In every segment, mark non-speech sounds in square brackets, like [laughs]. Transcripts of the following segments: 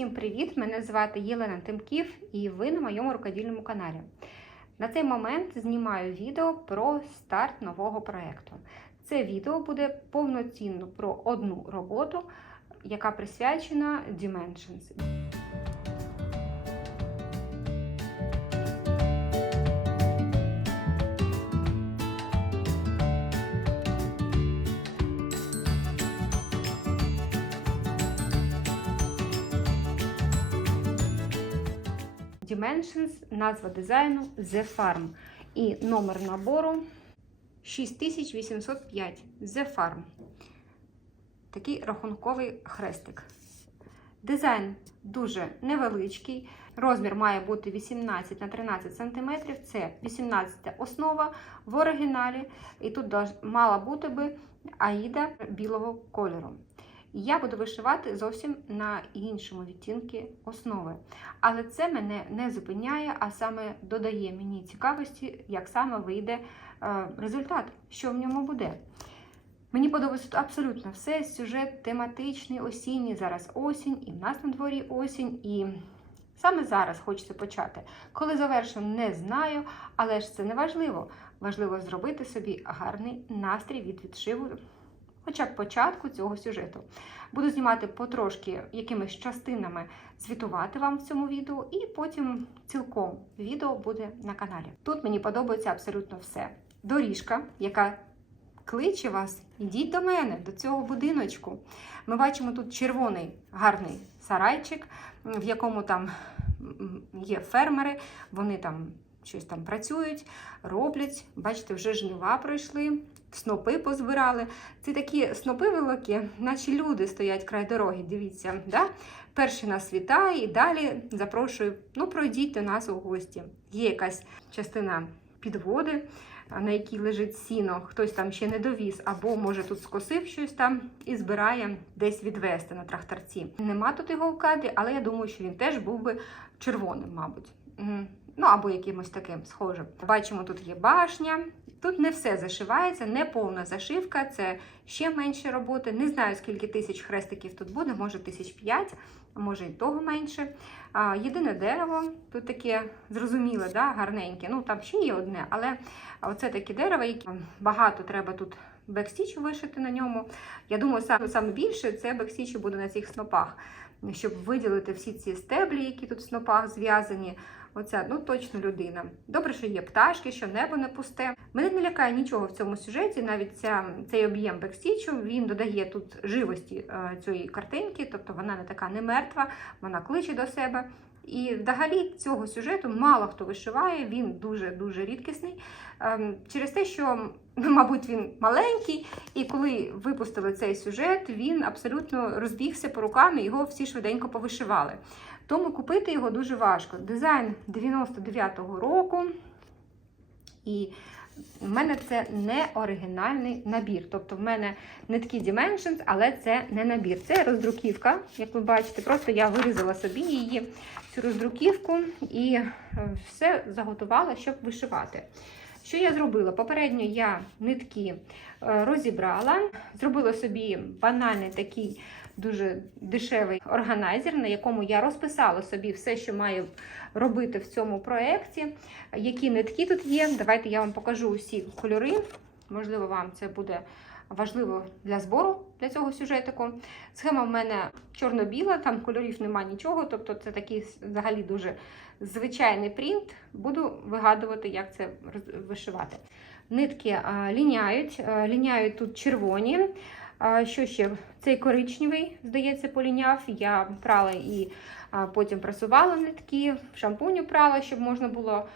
Всім привіт! Мене звати Єлена Тимків і ви на моєму рукодільному каналі. На цей момент знімаю відео про старт нового проєкту. Це відео буде повноцінно про одну роботу, яка присвячена Dimensions. Dimensions, назва дизайну The Farm і номер набору 6805 The Farm. Такий рахунковий хрестик. Дизайн дуже невеличкий. Розмір має бути 18 на 13 см. Це 18 основа в оригіналі. І тут мала бути би аїда білого кольору. Я буду вишивати зовсім на іншому відтінки основи. Але це мене не зупиняє, а саме додає мені цікавості, як саме вийде е, результат, що в ньому буде. Мені подобається тут абсолютно все. Сюжет тематичний, осінній, зараз осінь, і в нас на дворі осінь. І саме зараз хочеться почати. Коли завершу, не знаю, але ж це не важливо. Важливо зробити собі гарний настрій від відшиву хоча б початку цього сюжету. Буду знімати потрошки якимись частинами, звітувати вам в цьому відео, і потім цілком відео буде на каналі. Тут мені подобається абсолютно все. Доріжка, яка кличе вас, ідіть до мене, до цього будиночку. Ми бачимо тут червоний гарний сарайчик, в якому там є фермери, вони там щось там працюють, роблять. Бачите, вже жнива пройшли, снопи позбирали. Це такі снопи великі, наче люди стоять край дороги. Дивіться, да? перший нас вітає і далі запрошую, ну, пройдіть до нас у гості. Є якась частина підводи. На якій лежить сіно, хтось там ще не довіз, або, може, тут скосив щось там і збирає десь відвести на тракторці. Нема тут його в кадрі, але я думаю, що він теж був би червоним, мабуть. Ну, або якимось таким схожим. Бачимо, тут є башня. Тут не все зашивається, не повна зашивка, це ще менше роботи. Не знаю, скільки тисяч хрестиків тут буде, може тисяч п'ять, може і того менше. Єдине дерево, тут таке зрозуміле, да, гарненьке. Ну, там ще є одне, але оце таке дерево, яке багато треба тут бекстічу вишити на ньому. Я думаю, саме, саме більше це бекстічу буде на цих снопах, щоб виділити всі ці стеблі, які тут в снопах зв'язані. Оця, ну точно людина. Добре, що є пташки, що небо не пусте. Мене не лякає нічого в цьому сюжеті, навіть ця, цей об'єм бекстічу, він додає тут живості е, цієї картинки, тобто вона не така не мертва, вона кличе до себе. І взагалі цього сюжету мало хто вишиває, він дуже-дуже рідкісний. Ем, через те, що, мабуть, він маленький, і коли випустили цей сюжет, він абсолютно розбігся по рукам, і його всі швиденько повишивали. Тому купити його дуже важко. Дизайн 99-го року. І в мене це не оригінальний набір. Тобто в мене не такі Dimensions, але це не набір. Це роздруківка, як ви бачите. Просто я вирізала собі її, цю роздруківку, і е, все заготувала, щоб вишивати. Що я зробила? Попередньо я нитки е, розібрала, зробила собі банальний такий дуже дешевий органайзер, на якому я розписала собі все, що маю робити в цьому проєкті. Які нитки тут є. Давайте я вам покажу усі кольори. Можливо, вам це буде важливо для збору для цього сюжетику. Схема в мене чорно-біла, там кольорів нема нічого, тобто це такий взагалі дуже звичайний принт. Буду вигадувати, як це вишивати. Нитки ліняють, ліняють тут червоні. Що ще? Цей коричневий, здається, поліняв. Я прала і потім прасувала нитки, шампуню прала, щоб можна було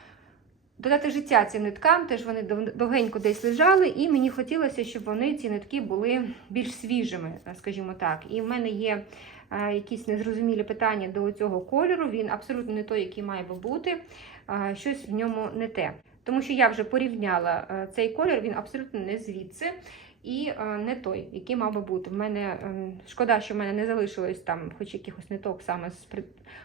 додати життя цим ниткам. Теж вони довгенько десь лежали, і мені хотілося, щоб вони ці нитки були більш свіжими, скажімо так. І в мене є якісь незрозумілі питання до цього кольору. Він абсолютно не той, який має би бути. Щось в ньому не те. Тому що я вже порівняла цей колір, він абсолютно не звідси і не той, який мав би бути. В мене шкода, що в мене не залишилось там, хоч якихось ниток саме з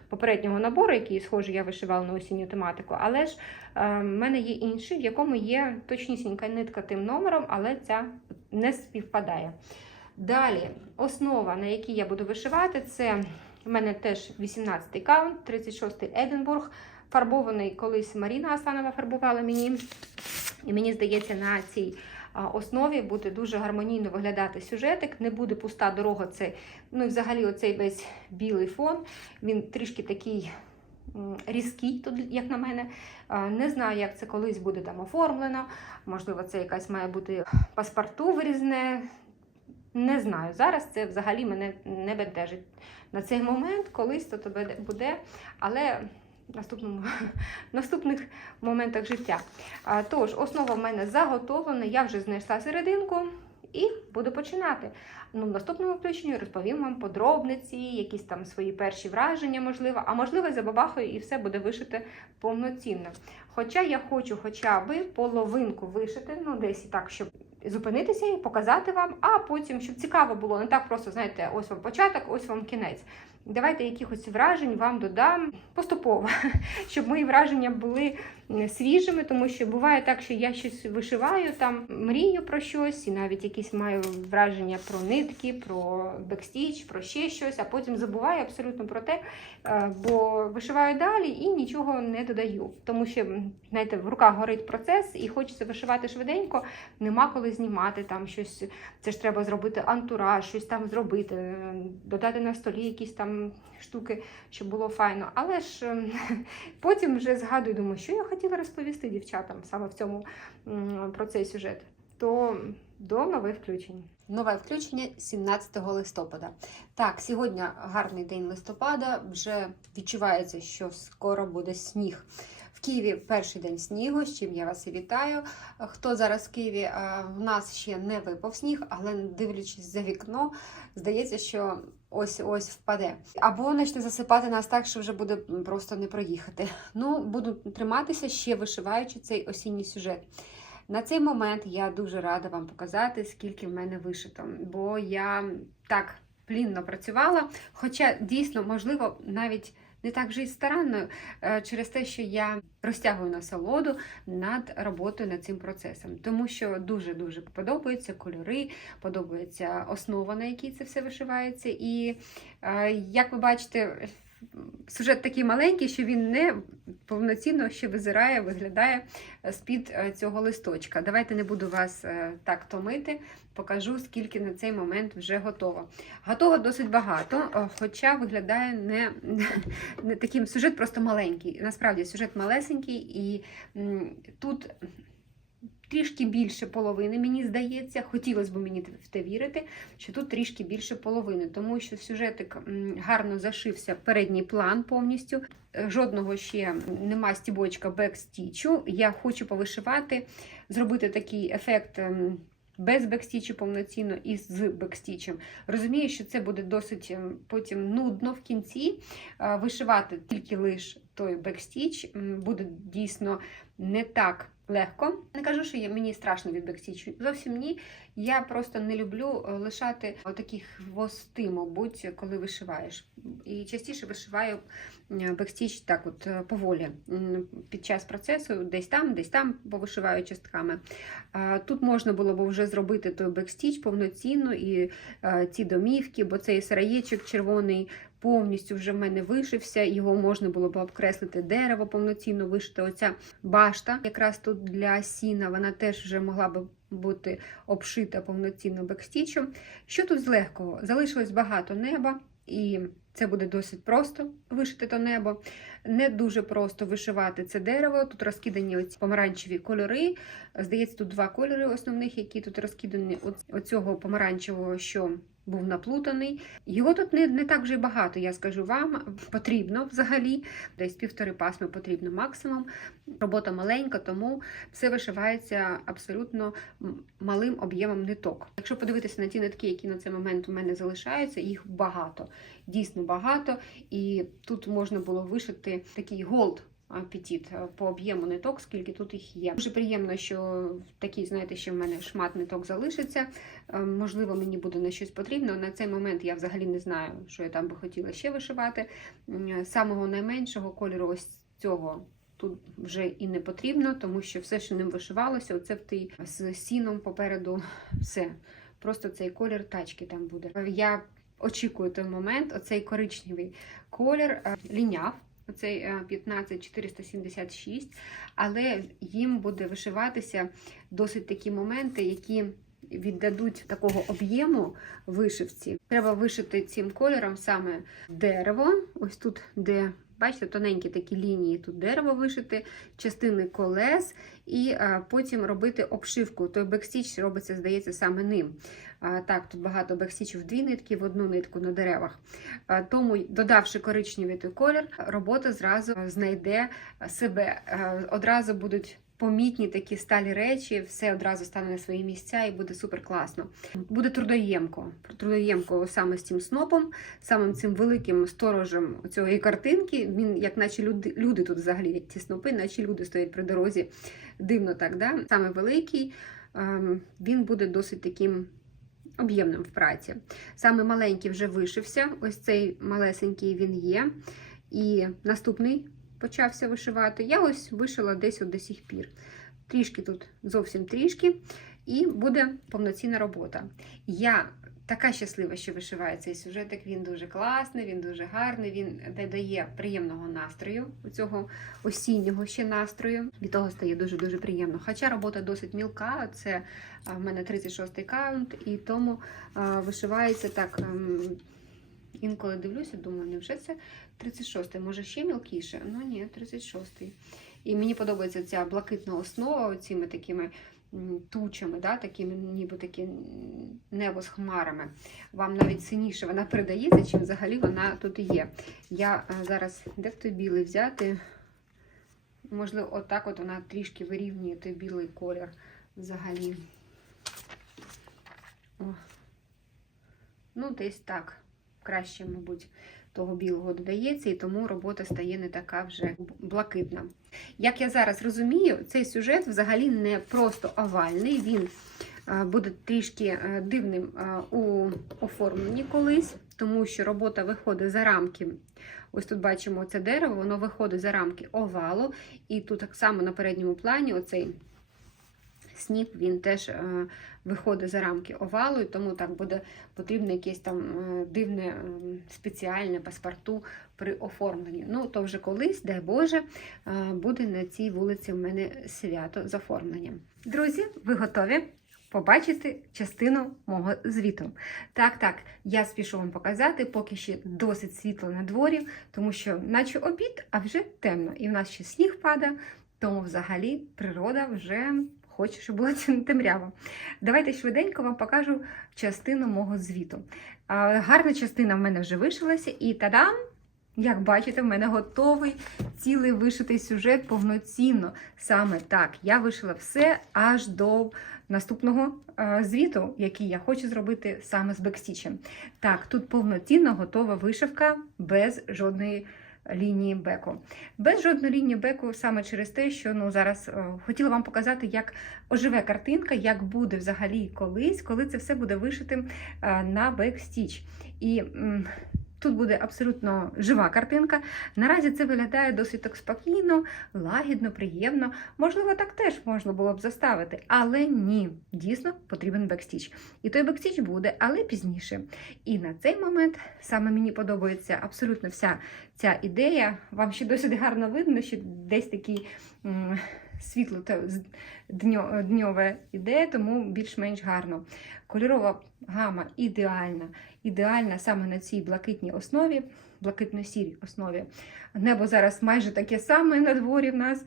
попереднього набору, який схожий, я вишивала на осінню тематику. Але ж в мене є інший, в якому є точнісінька нитка тим номером, але ця не співпадає. Далі, основа, на якій я буду вишивати, це У мене теж 18-й каунт, 36-й Единбург. Фарбований колись Маріна Асанова фарбувала мені. І мені здається, на цій основі буде дуже гармонійно виглядати сюжетик. Не буде пуста дорога. Це, ну і взагалі оцей весь білий фон. Він трішки такий різкий, як на мене. Не знаю, як це колись буде там оформлено. Можливо, це якась має бути паспорту вирізне. Не знаю. Зараз це взагалі мене не бентежить. На цей момент колись то буде, але наступному, [laughs] наступних моментах життя. А, Тож, основа в мене заготовлена, я вже знайшла серединку і буду починати. Ну, в наступному включенні розповім вам подробниці, якісь там свої перші враження, можливо, а можливо, забабахаю і все буде вишите повноцінно. Хоча я хочу хоча б половинку вишити, ну десь і так, щоб зупинитися і показати вам, а потім, щоб цікаво було, не так просто, знаєте, ось вам початок, ось вам кінець. Давайте якихось вражень вам додам поступово, [laughs] щоб мої враження були свіжими, тому що буває так, що я щось вишиваю, там мрію про щось, і навіть якісь маю враження про нитки, про бекстіч, про ще щось, а потім забуваю абсолютно про те, е, бо вишиваю далі і нічого не додаю. Тому що, знаєте, в руках горить процес і хочеться вишивати швиденько, нема коли знімати там щось. Це ж треба зробити антураж, щось там зробити, е, додати на столі якісь там штуки, щоб було файно. Але ж ем, [laughs] потім вже згадую, думаю, що я хотіла розповісти дівчатам саме в цьому про цей сюжет. То до нових включень. Нове включення 17 листопада. Так, сьогодні гарний день листопада. Вже відчувається, що скоро буде сніг. В Києві перший день снігу, з чим я вас і вітаю. Хто зараз в Києві, в нас ще не випав сніг, але дивлячись за вікно, здається, що ось ось впаде. Або почне засипати нас так, що вже буде просто не проїхати. Ну, буду триматися ще вишиваючи цей осінній сюжет. На цей момент я дуже рада вам показати, скільки в мене вишито, бо я так плінно працювала, хоча дійсно, можливо, навіть не так вже й старанно е, через те, що я розтягую насолоду над роботою над цим процесом, тому що дуже дуже подобаються кольори, подобається основа, на якій це все вишивається. І е, як ви бачите, сюжет такий маленький, що він не повноцінно ще визирає, виглядає з-під е, цього листочка. Давайте не буду вас е, так томити, покажу, скільки на цей момент вже готово. Готово досить багато, е, хоча виглядає не, [laughs] не таким сюжет, просто маленький. Насправді сюжет малесенький, і тут. Трішки більше половини, мені здається, хотілося б мені в те вірити, що тут трішки більше половини, тому що сюжетик гарно зашився передній план повністю. Е, Жодного ще нема стібочка бекстічу. Я хочу повишивати, зробити такий ефект. ем, Без бекстічу повноцінно і з бекстічем. Розумію, що це буде досить ем, потім нудно в кінці. Вишивати тільки лиш той бекстіч буде дійсно не так легко. Не кажу, що мені страшно від бекстічу. Зовсім ні. Я просто не люблю е, лишати такі хвости, мабуть, коли вишиваєш. І частіше вишиваю е, бекстіч так от е, поволі під час процесу, десь там, десь там повишиваю частками. Тут можна було б вже зробити той бекстіч повноцінно і ці домівки, бо цей сараєчок червоний повністю вже в мене вишився, його можна було б обкреслити дерево повноцінно вишити. Оця башта, якраз тут для сіна, вона теж вже могла б бути обшита повноцінно бекстічем. Що тут з легкого? Залишилось багато неба, і це буде досить просто вишити то небо. Не дуже просто вишивати це дерево. Тут розкидані оці помаранчеві кольори. Здається, тут два кольори основних, які тут розкидані. Оц- Оцього помаранчевого, що був наплутаний. Його тут не, не так вже багато, я скажу вам. Потрібно взагалі. Десь півтори пасми потрібно максимум. Робота маленька, тому все вишивається абсолютно малим об'ємом ниток. Якщо подивитися на ті нитки, які на цей момент у мене залишаються, їх багато, дійсно багато. І тут можна було вишити такий голд. Апетит е, по об'єму ниток, скільки тут їх є. Дуже приємно, що такий, знаєте, що в мене шмат ниток залишиться. Е, Можливо, мені буде на щось потрібно. На цей момент я взагалі не знаю, що я там би хотіла ще вишивати. Самого найменшого кольору ось цього тут вже і не потрібно, тому що все, що ним вишивалося, оце в тій з сіном попереду [laughs] все. Просто цей колір тачки там буде. Я очікую той момент, оцей коричневий колір е, ліняв. Оцей е, 15476, але їм буде вишиватися досить такі моменти, які віддадуть такого об'єму вишивці. Треба вишити цим кольором саме дерево. Ось тут, де бачите, тоненькі такі лінії, тут дерево вишити, частини колес, і а, потім робити обшивку. Той бекстіч робиться, здається, саме ним. А, так, тут багато бекстічів дві нитки, в одну нитку на деревах. А, тому, додавши коричневий той колір, робота зразу знайде себе. А, одразу будуть помітні такі сталі речі, все одразу стане на свої місця і буде супер класно. Буде трудоємко. Трудоємко саме з цим снопом, самим цим великим сторожем цієї картинки. Він, як наче люди, люди тут взагалі, як ці снопи, наче люди стоять при дорозі. Дивно так, да? Саме великий, ем, він буде досить таким. Об'ємним в праці. Саме маленький вже вишився. Ось цей малесенький він є. І наступний почався вишивати. Я ось вишила десь до сих пір. Трішки тут, зовсім трішки, і буде повноцінна робота. Я така щаслива, що вишиваю цей сюжетик. Він дуже класний, він дуже гарний, він додає приємного настрою, цього осіннього ще настрою. Від того стає дуже-дуже приємно. Хоча робота досить мілка, це в мене 36-й каунт, і тому вишивається так. Інколи дивлюся, думаю, невже це 36-й, може ще мілкіше? Ну ні, 36-й. І мені подобається ця блакитна основа цими такими тучами, да, такими, ніби такі небо з хмарами. Вам навіть синіше вона передається, чим взагалі вона тут є. Я е, зараз де той білий взяти? Можливо, отак от вона трішки вирівнює той білий колір взагалі. О. Ну, десь так краще, мабуть, того білого додається, і тому робота стає не така вже блакитна. Як я зараз розумію, цей сюжет взагалі не просто овальний, він е, буде трішки е, дивним е, у оформленні колись, тому що робота виходить за рамки. Ось тут бачимо це дерево, воно виходить за рамки овалу, і тут так само на передньому плані оцей сніп він теж е, виходить за рамки овалу, і тому так буде потрібно якесь там е, дивне е, спеціальне паспорту при оформленні. Ну, то вже колись, дай Боже, буде на цій вулиці в мене свято з оформленням. Друзі, ви готові? Побачити частину мого звіту. Так, так, я спішу вам показати, поки ще досить світло на дворі, тому що, наче обід, а вже темно. І в нас ще сніг падає, тому взагалі природа вже хоче, щоб була темрява. Давайте швиденько вам покажу частину мого звіту. Гарна частина в мене вже вишилася, і тадам! Як бачите, в мене готовий цілий вишитий сюжет повноцінно. Саме так, я вишила все аж до наступного звіту, який я хочу зробити саме з бекстічем. Так, тут повноцінно готова вишивка без жодної лінії беку. Без жодної лінії беку саме через те, що ну, зараз е, хотіла вам показати, як оживе картинка, як буде взагалі колись, коли це все буде вишитим е, на бекстіч. І Тут буде абсолютно жива картинка. Наразі це виглядає досить так спокійно, лагідно, приємно. Можливо, так теж можна було б заставити, але ні, дійсно потрібен бекстіч. І той бекстіч буде, але пізніше. І на цей момент саме мені подобається абсолютно вся ця ідея. Вам ще досить гарно видно, що десь такий світло дньове іде, тому більш-менш гарно. Кольорова гама ідеальна ідеальна саме на цій блакитній основі, блакитно-сірій основі. Небо зараз майже таке саме на дворі в нас.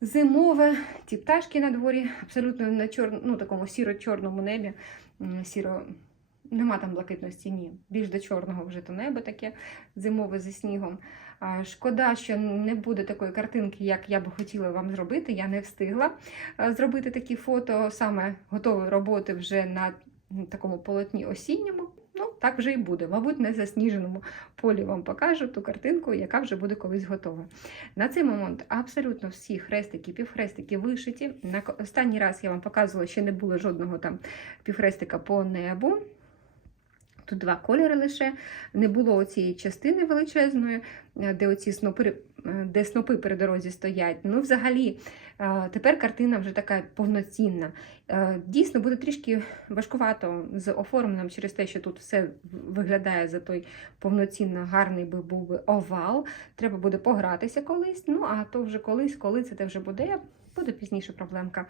Зимове, ті пташки на дворі, абсолютно на чор... ну, такому сіро-чорному небі. Сіро... Нема там блакитності, ні. Більш до чорного вже то небо таке зимове зі снігом. А, Шкода, що не буде такої картинки, як я би хотіла вам зробити. Я не встигла зробити такі фото саме готової роботи вже на такому полотні осінньому. Ну, так вже і буде. Мабуть, на засніженому полі вам покажу ту картинку, яка вже буде колись готова. На цей момент абсолютно всі хрестики, півхрестики вишиті. На останній раз я вам показувала, ще не було жодного там півхрестика по небу. Тут два кольори лише. Не було цієї частини величезної, е, де оці снопи де снопи при дорозі стоять. Ну, взагалі, е, тепер картина вже така повноцінна. Е, Дійсно, буде трішки важкувато з оформленням через те, що тут все виглядає за той повноцінно гарний би був овал. Треба буде погратися колись. Ну, а то вже колись, коли це те вже буде, буде пізніше проблемка.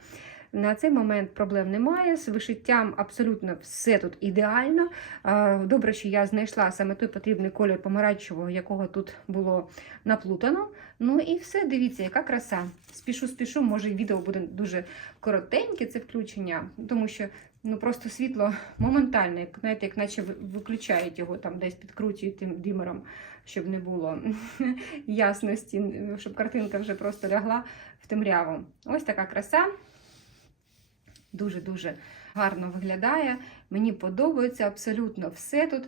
На цей момент проблем немає. З вишиттям абсолютно все тут ідеально. Е, Добре, що я знайшла саме той потрібний колір помаранчевого, якого тут було наплутано. Ну і все, дивіться, яка краса. Спішу, спішу, може, відео буде дуже коротеньке, це включення, тому що ну просто світло моментальне, як знаєте, як наче виключають його там десь підкручують тим димером, щоб не було [laughs] ясності, щоб картинка вже просто лягла в темряву. Ось така краса. Дуже-дуже гарно виглядає. Мені подобається абсолютно все тут.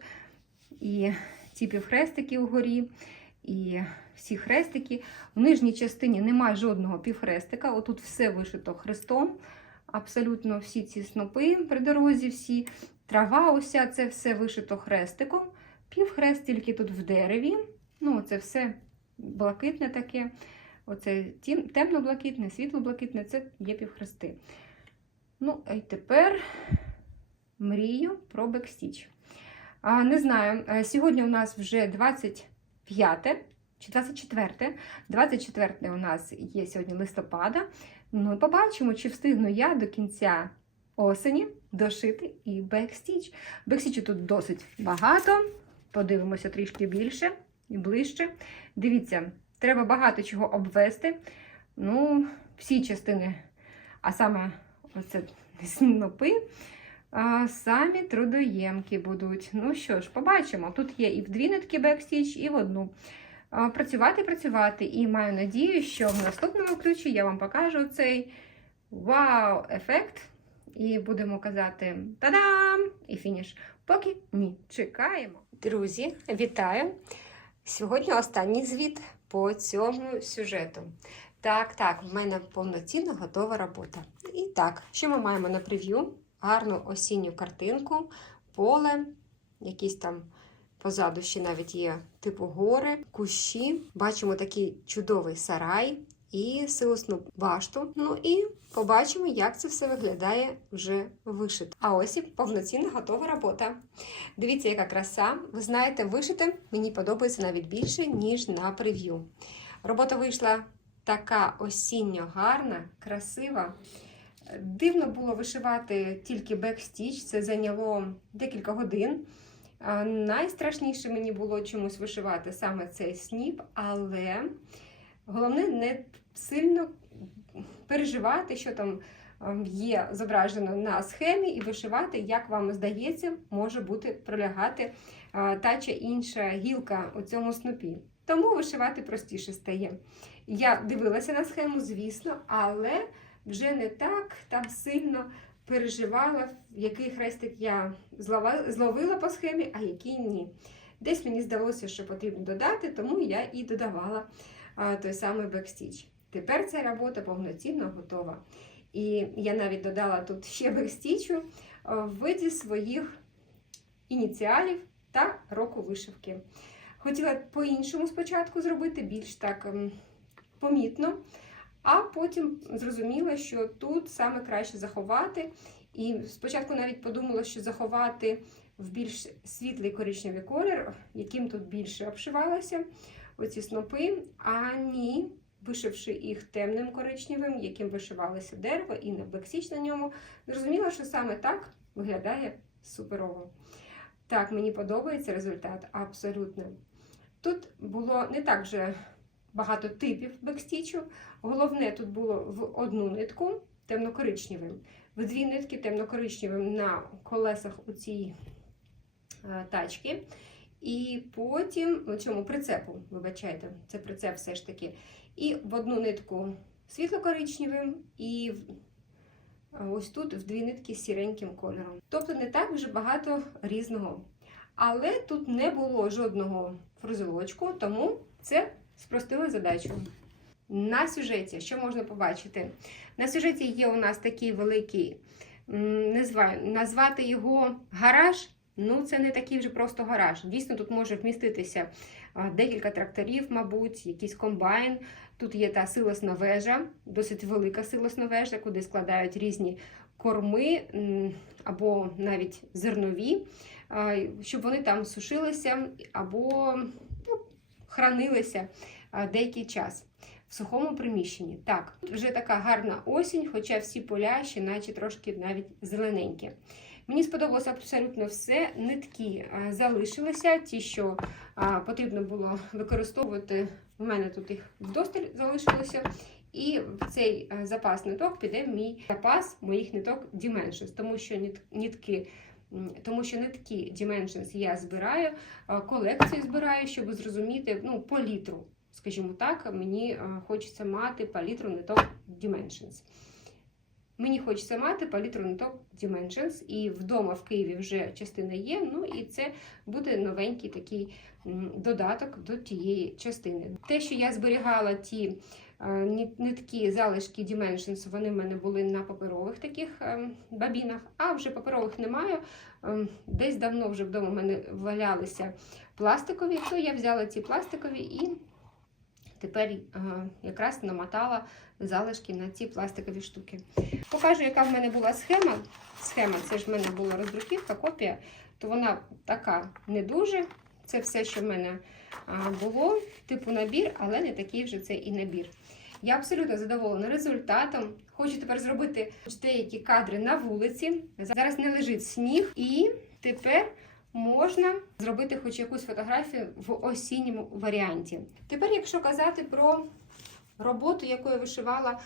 І ці півхрестики угорі, і всі хрестики. В нижній частині немає жодного півхрестика. Отут все вишито хрестом. Абсолютно всі ці снопи при дорозі, всі трава, уся це все вишито хрестиком. Півхрест тільки тут в дереві. Ну, це все блакитне таке. Оце темно-блакитне, світло-блакитне це є півхрести. Ну, й тепер мрію про бекстіч. Не знаю, е, сьогодні у нас вже 25 чи 24. 24 у нас є сьогодні листопада. Ну, побачимо, чи встигну я до кінця осені дошити і бекстіч. Бекстічу тут досить багато. Подивимося трішки більше і ближче. Дивіться, треба багато чого обвести. Ну, всі частини, а саме оце [laughs] снопи, самі трудоємкі будуть. Ну що ж, побачимо. Тут є і в дві нитки бекстіч, і в одну. Працювати, працювати. І маю надію, що в наступному ключі я вам покажу цей вау-ефект. І будемо казати та-дам! І фініш. Поки ні. Чекаємо. Друзі, вітаю! Сьогодні останній звіт по цьому сюжету. Так, так, в мене повноцінно готова робота. І так, що ми маємо на прев'ю? Гарну осінню картинку, поле, якісь там позаду ще навіть є типу гори, кущі. Бачимо такий чудовий сарай і силосну башту. Ну і побачимо, як це все виглядає вже вишито. А ось і повноцінно готова робота. Дивіться, яка краса. Ви знаєте, вишити мені подобається навіть більше, ніж на прев'ю. Робота вийшла така осінньо гарна, красива. Дивно було вишивати тільки бекстіч, це зайняло декілька годин. Найстрашніше мені було чомусь вишивати саме цей сніп, але головне не сильно переживати, що там ем, є зображено на схемі, і вишивати, як вам здається, може бути пролягати та чи інша гілка у цьому снопі. Тому вишивати простіше стає. Я дивилася на схему, звісно, але вже не так там сильно переживала, який хрестик я зловила по схемі, а який ні. Десь мені здалося, що потрібно додати, тому я і додавала а, той самий бекстіч. Тепер ця робота повноцінно готова. І я навіть додала тут ще бекстічу в виді своїх ініціалів та року вишивки. Хотіла по-іншому спочатку зробити, більш так ем, помітно, а потім зрозуміла, що тут саме краще заховати. І спочатку навіть подумала, що заховати в більш світлий коричневий колір, яким тут більше обшивалося оці снопи, а ні, вишивши їх темним коричневим, яким вишивалося дерево і на бексіч на ньому, зрозуміла, що саме так виглядає суперово. Так, мені подобається результат абсолютно. Тут було не так вже багато типів бекстічу. Головне тут було в одну нитку темно-коричневим, в дві нитки темно-коричневим на колесах у цій е, тачки. І потім, чому прицепу, вибачайте, це прицеп все ж таки. І в одну нитку світло-коричневим, і ось тут в дві нитки сіреньким кольором. Тобто не так вже багато різного. Але тут не було жодного фрузелочку, тому це спростило задачу. На сюжеті, що можна побачити? На сюжеті є у нас такий великий, не знаю, назвати його гараж. Ну, це не такий вже просто гараж. Дійсно, тут може вміститися декілька тракторів, мабуть, якийсь комбайн. Тут є та силосна вежа, досить велика силосна вежа, куди складають різні корми або навіть зернові, щоб вони там сушилися або хранилися деякий час в сухому приміщенні. Так, вже така гарна осінь, хоча всі поля ще наче трошки навіть зелененькі. Мені сподобалося абсолютно все. Нитки залишилися, ті, що потрібно було використовувати. У мене тут їх вдосталь залишилося. І в цей запас ниток піде мій запас моїх ниток Dimensions, тому що м, Тому що нитки Dimensions я збираю, колекцію збираю, щоб зрозуміти ну, по літру. Скажімо так, мені е, хочеться мати палітру ниток Dimensions. Мені хочеться мати палітру ниток Dimensions, і вдома в Києві вже частина є. Ну і це буде новенький такий додаток до тієї частини. Те, що я зберігала ті нитки, залишки Dimensions, вони в мене були на паперових таких е, бабінах, а вже паперових немає. Е, Десь давно вже вдома в мене валялися пластикові, то я взяла ці пластикові і тепер е, якраз намотала залишки на ці пластикові штуки. Покажу, яка в мене була схема. Схема, це ж в мене була роздруківка, копія, то вона така не дуже. Це все, що в мене було, типу набір, але не такий вже це і набір. Я абсолютно задоволена результатом. Хочу тепер зробити деякі кадри на вулиці. Зараз не лежить сніг, і тепер можна зробити хоч якусь фотографію в осінньому варіанті. Тепер, якщо казати про роботу, яку я вишивала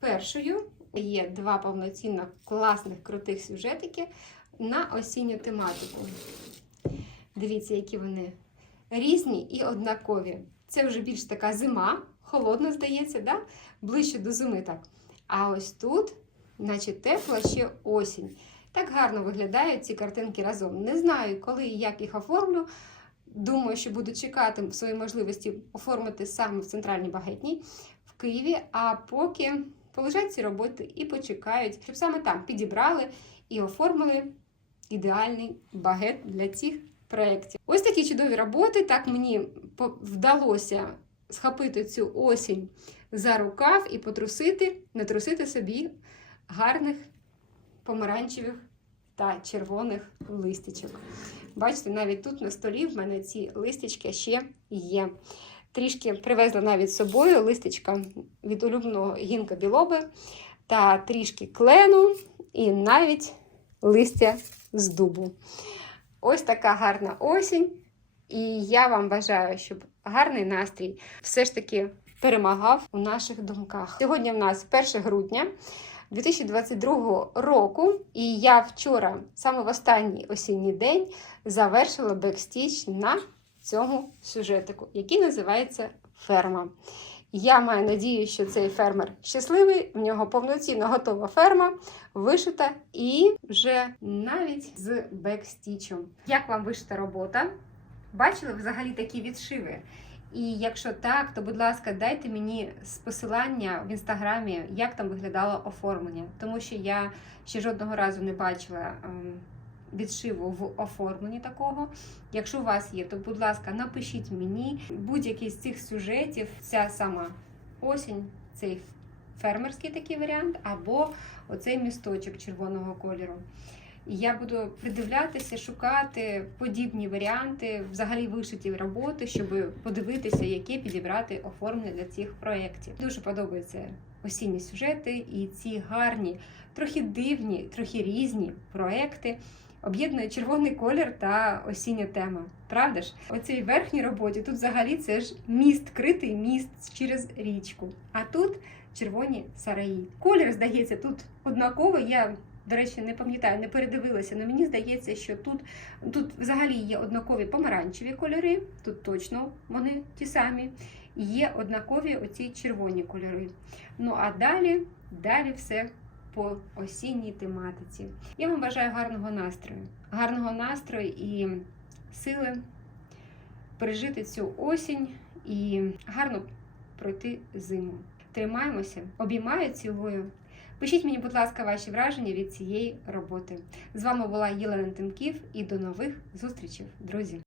першою, є два повноцінно класних крутих сюжетики на осінню тематику. Дивіться, які вони різні і однакові. Це вже більш така зима, холодно, здається, да? ближче до зими так. А ось тут, наче тепла ще осінь. Так гарно виглядають ці картинки разом. Не знаю, коли і як їх оформлю. Думаю, що буду чекати свої можливості оформити саме в центральній багетній в Києві. А поки полежать ці роботи і почекають, щоб саме там підібрали і оформили ідеальний багет для цих проєктів. Ось такі чудові роботи. Так мені вдалося схопити цю осінь за рукав і потрусити, натрусити собі гарних помаранчевих та червоних листячок. Бачите, навіть тут на столі в мене ці листячки ще є. Трішки привезла навіть з собою листячка від улюбленого гінка білоби та трішки клену і навіть листя з дубу. Ось така гарна осінь. І я вам бажаю, щоб гарний настрій все ж таки перемагав у наших думках. Сьогодні в нас 1 грудня 2022 року, і я вчора, саме в останній осінній день, завершила бекстіч на цьому сюжетику, який називається Ферма. Я маю надію, що цей фермер щасливий, в нього повноцінно готова ферма, вишита і вже навіть з бекстічем. Як вам вишита робота? Бачили взагалі такі відшиви? І якщо так, то будь ласка, дайте мені посилання в інстаграмі, як там виглядало оформлення, тому що я ще жодного разу не бачила ем, відшиву в оформленні такого. Якщо у вас є, то будь ласка, напишіть мені будь-який з цих сюжетів, ця сама осінь, цей фермерський такий варіант, або оцей місточок червоного кольору. І я буду придивлятися, шукати подібні варіанти, взагалі вишиті роботи, щоб подивитися, які підібрати оформлення для цих проєктів. Дуже подобаються осінні сюжети і ці гарні, трохи дивні, трохи різні проекти. Об'єднує червоний колір та осіння тема. Правда ж? Оцій верхній роботі тут взагалі це ж міст, критий міст через річку. А тут червоні сараї. Колір, здається, тут однаковий. Я до речі, не пам'ятаю, не передивилася, але мені здається, що тут, тут взагалі є однакові помаранчеві кольори, тут точно вони ті самі. Є однакові оці червоні кольори. Ну а далі, далі все по осінній тематиці. Я вам бажаю гарного настрою, гарного настрою і сили пережити цю осінь і гарно пройти зиму. Тримаємося, обіймаю, цілую. Пишіть мені, будь ласка, ваші враження від цієї роботи. З вами була Єлена Тимків і до нових зустрічей, друзі!